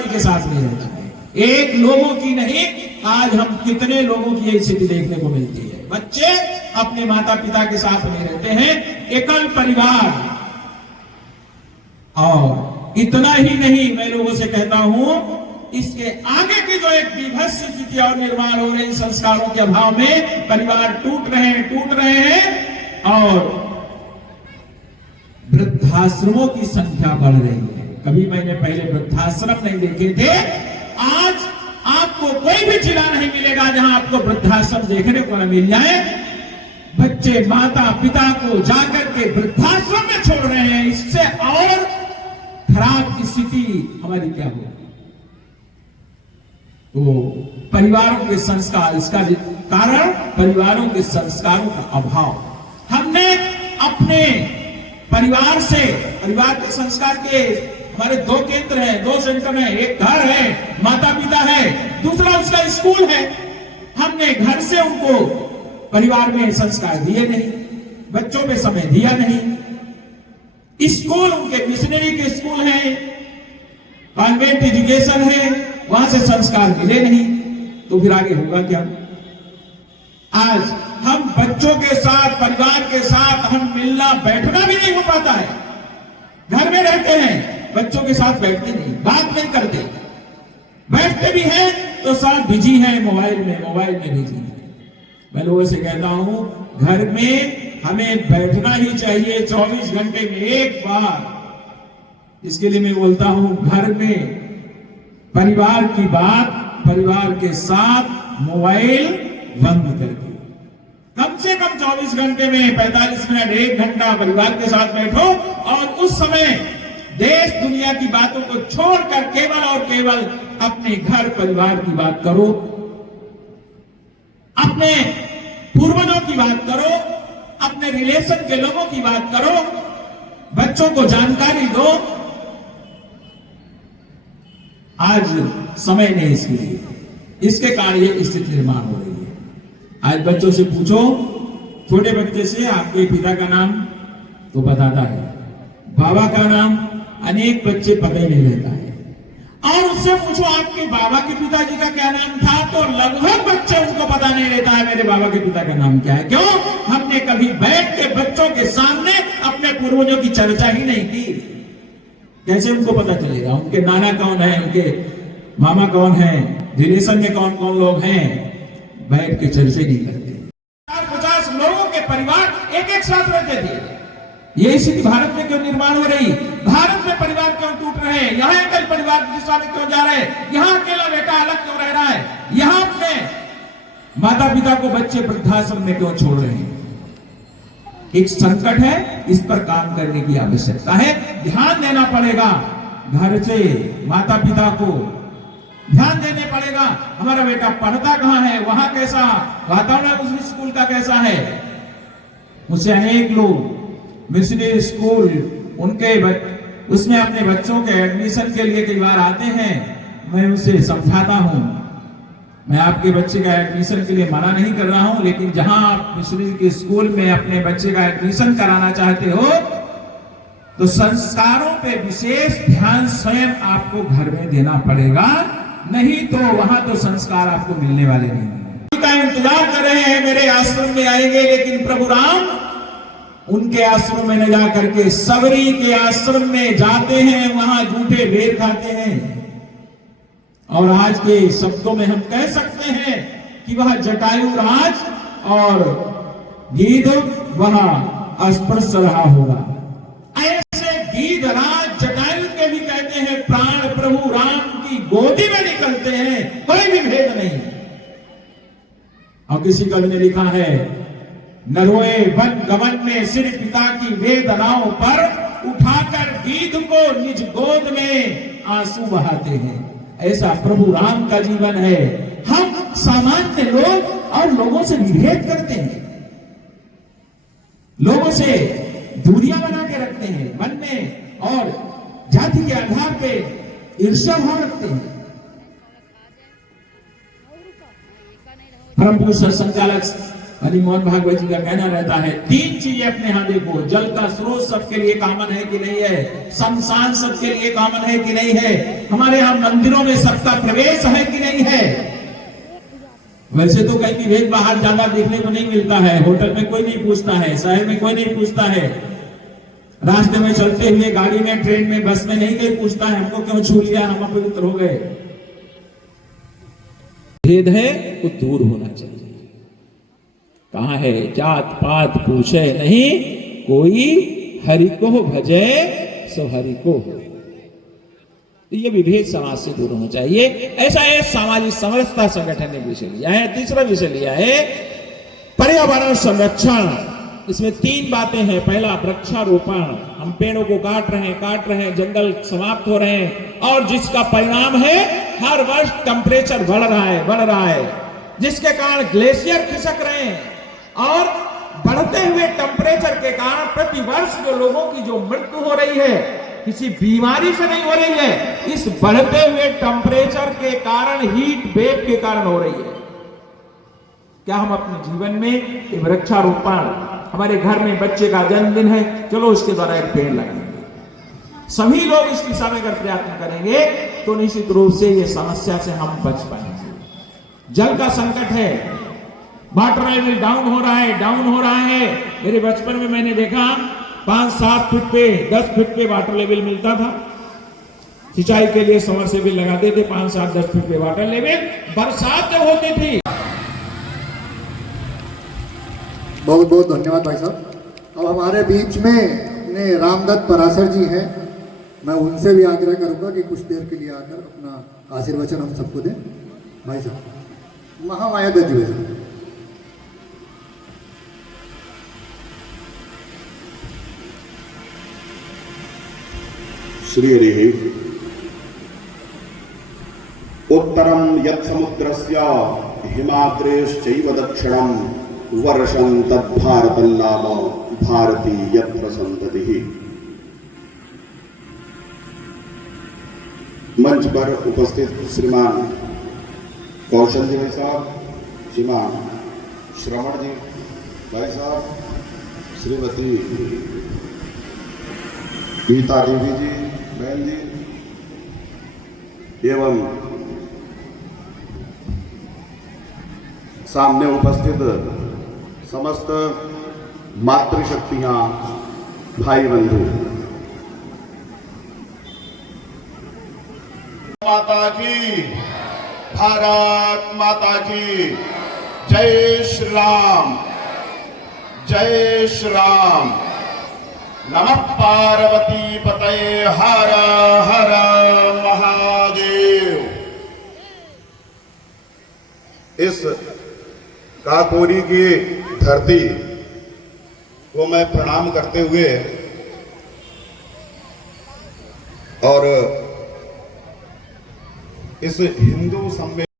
परिवारी के साथ नहीं रहता है। एक लोगों की नहीं, आज हम कितने लोगों की यही स्थिति देखने को मिलती है। बच्चे अपने माता पिता के साथ नहीं रहते हैं, एकल परिवार। और इतना ही नहीं, मैं लोगों से कहता हूं, इसके आगे की जो एक विभत्स स्थिति और निर्माण हो रही संस्कारों के अभाव में, परिवार टूट रहे हैं और वृद्धाश्रमों की संख्या बढ़ रही है। कभी मैंने पहले वृद्धाश्रम नहीं देखे थे, आज आपको कोई भी जिला नहीं मिलेगा जहां आपको वृद्धाश्रम देखने को न मिल जाए। बच्चे माता पिता को जाकर के वृद्धाश्रम में छोड़ रहे हैं। इससे और खराब स्थिति हमारी क्या होगी? तो परिवारों के संस्कार, इसका कारण परिवारों के संस्कारों का अभाव। हमने अपने परिवार से, परिवार के संस्कार के हमारे दो केंद्र हैं, दो सेंटर हैं। एक घर है, माता पिता है, दूसरा उसका स्कूल है। हमने घर से उनको परिवार में संस्कार दिए नहीं, बच्चों पे समय दिया नहीं। स्कूल उनके मिशनरी के स्कूल हैं, कॉन्वेंट एजुकेशन है, वहां से संस्कार मिले नहीं, तो फिर आगे होगा क्या? आज हम बच्चों के साथ, परिवार के साथ हम मिलना बैठना भी नहीं हो पाता है। घर में रहते हैं, बच्चों के साथ बैठते नहीं, बात नहीं करते, बैठते भी हैं तो सब बिजी हैं मोबाइल में बिजी हैं। मैं लोगों से कहता हूं, घर में हमें बैठना ही चाहिए 24 घंटे में एक बार। इसके लिए मैं बोलता हूं, घर में परिवार की बात परिवार के साथ मोबाइल बंद करके कम से कम 24 घंटे में 45 मिनट 1 घंटा परिवार के साथ बैठो और उस समय देश दुनिया की बातों को छोड़कर केवल और केवल अपने घर परिवार की बात करो, अपने पूर्वजों की बात करो, अपने रिलेशन के लोगों की बात करो, बच्चों को जानकारी दो। आज समय नहीं इसके लिए, इसके कारण ये स्थिति निर्माण हो रही है। आज बच्चों से पूछो, छोटे बच्चे से आपके पिता का नाम तो बताता है, बाबा का नाम अनेक बच्चे पता ही नहीं रहता है। और उससे पूछो आपके बाबा के पिताजी का क्या नाम था, तो लगभग बच्चे उनको पता नहीं रहता है मेरे बाबा के पिता का नाम क्या है। क्यों? हमने कभी बैठ के बच्चों के सामने अपने पूर्वजों की चर्चा ही नहीं की। कैसे उनको पता चलेगा उनके नाना कौन है, उनके मामा कौन है, रिलेशन में कौन कौन लोग हैं? बैठ के चर्चा नहीं करते। 50 लोगों के परिवार एक साथ रहते थे। ये स्थिति भारत में क्यों निर्माण हो रही? भारत में परिवार क्यों टूट रहे हैं? यहाँ एकल परिवार की दिशा में क्यों जा रहे हैं? यहाँ अकेला बेटा अलग क्यों रह रहा है? यहाँ अपने माता पिता को बच्चे वृद्धाश्रम में क्यों छोड़ रहे हैं? एक संकट है, इस पर काम करने की आवश्यकता है। ध्यान देना पड़ेगा, घर से माता पिता को ध्यान देने पड़ेगा। हमारा बेटा पढ़ता कहाँ है, वहां कैसा वातावरण उस स्कूल का कैसा है। मुझसे अनेक लोग मिशनरी स्कूल उनके उसमें अपने बच्चों के एडमिशन के लिए कई बार आते हैं। मैं उनसे समझाता हूं, मैं आपके बच्चे का एडमिशन के लिए मना नहीं कर रहा हूं, लेकिन जहां आप मिशनरी के स्कूल में अपने बच्चे का एडमिशन कराना चाहते हो तो संस्कारों पे विशेष ध्यान स्वयं आपको घर में देना पड़ेगा, नहीं तो वहां तो संस्कार आपको मिलने वाले नहीं। का इंतजार कर रहे हैं मेरे आश्रम में आएंगे, लेकिन प्रभु राम उनके आश्रम में न जाकर के सबरी के आश्रम में जाते हैं, वहां झूठे बेर खाते हैं। और आज के शब्दों में हम कह सकते हैं कि वह जटायु राज और गीध वह अस्पृश्य रहा होगा। ऐसे गीध राज जटायु के भी कहते हैं प्राण प्रभु राम की गोदी में निकलते हैं, कोई भी भेद नहीं। और किसी कवि ने लिखा है, नरोए वन गवन में सिर पिता की वेदनाओं पर उठाकर गीध को निज गोद में आंसू बहाते हैं। ऐसा प्रभु राम का जीवन है। हम सामान्य लोग और लोगों से विभेद करते हैं, लोगों से दूरियां बना के रखते हैं, मन में और जाति के आधार पे ईर्ष्या भाव रखते हैं। परम पूज्य संचालक हरि मोहन भागवत जी का कहना रहता है, तीन चीजें अपने यहाँ देखो, जल का स्रोत सबके लिए कॉमन है कि नहीं है, शमशान सबके लिए कॉमन है कि नहीं है, हमारे यहाँ मंदिरों में सबका प्रवेश है कि नहीं है। वैसे तो कहीं भी भेद बाहर ज्यादा देखने को नहीं मिलता है, होटल में कोई नहीं पूछता है, शहर में कोई नहीं पूछता है, रास्ते में चलते हुए, गाड़ी में, ट्रेन में, बस में नहीं कोई पूछता है हमको क्यों छू लिया, हम अपवित्र हो गए। भेद है वो दूर होना चाहिए। कहा है, जात पात पूछे नहीं कोई, हरि को भजे सो हरि को। ये विभेद समाज से दूर होना चाहिए। ऐसा है सामाजिक समरसता संगठन ने विषय लिया है। तीसरा विषय लिया है पर्यावरण संरक्षण। इसमें तीन बातें हैं। पहला, वृक्षारोपण। हम पेड़ों को काट रहे हैं, जंगल समाप्त हो रहे हैं, और जिसका परिणाम है हर वर्ष टेम्परेचर बढ़ रहा है, जिसके कारण ग्लेशियर खिसक रहे हैं, और बढ़ते हुए टेम्परेचर के कारण प्रति वर्ष जो लोगों की जो मृत्यु हो रही है, किसी बीमारी से नहीं हो रही है, इस बढ़ते हुए टेम्परेचर के कारण, हीट वेव के कारण हो रही है। क्या हम अपने जीवन में वृक्षारोपण, हमारे घर में बच्चे का जन्मदिन है, चलो उसके द्वारा एक पेड़ लगाएंगे, सभी लोग इस दिशा में अगर प्रयत्न करेंगे तो निश्चित रूप से ये समस्या से हम बच पाएंगे। जल का संकट है, वाटर लेवल डाउन हो रहा है। मेरे बचपन में मैंने देखा 5-7 फुट पे, 10 फुट पे वाटर लेवल मिलता था। सिंचाई के लिए समरसेबल लगाते थे, 5-7-10 फुट पे वाटर लेवल, बरसात जब होती थी। बहुत बहुत धन्यवाद भाई साहब। अब हमारे बीच में अपने रामदत्त पराशर जी हैं, मैं उनसे भी आग्रह करूंगा कि कुछ देर के लिए आकर अपना आशीर्वचन हम सबको दें। भाई साहब, महामाया दत्त जी साहब। श्रीहरिः उत्तरं यत्समुद्रस्य हिमाद्रेश्चैव दक्षिणं वर्षं तद्भारतं नाम भारती यत्र संततिः। मंच पर उपस्थित श्रीमान कौशल जी भाई साहब, श्रीमान श्रवण जी भाई साहब, श्रीमती गीता देवी जी बहन जी, एवं सामने उपस्थित समस्त मातृशक्तियां, भाई बंधु, माता की, भारत माता की जय श्री राम, जय श्री राम। नमः पार्वती पतये, हर हर महादेव। इस काकोरी की धरती को मैं प्रणाम करते हुए और इस हिंदू सम्मेलन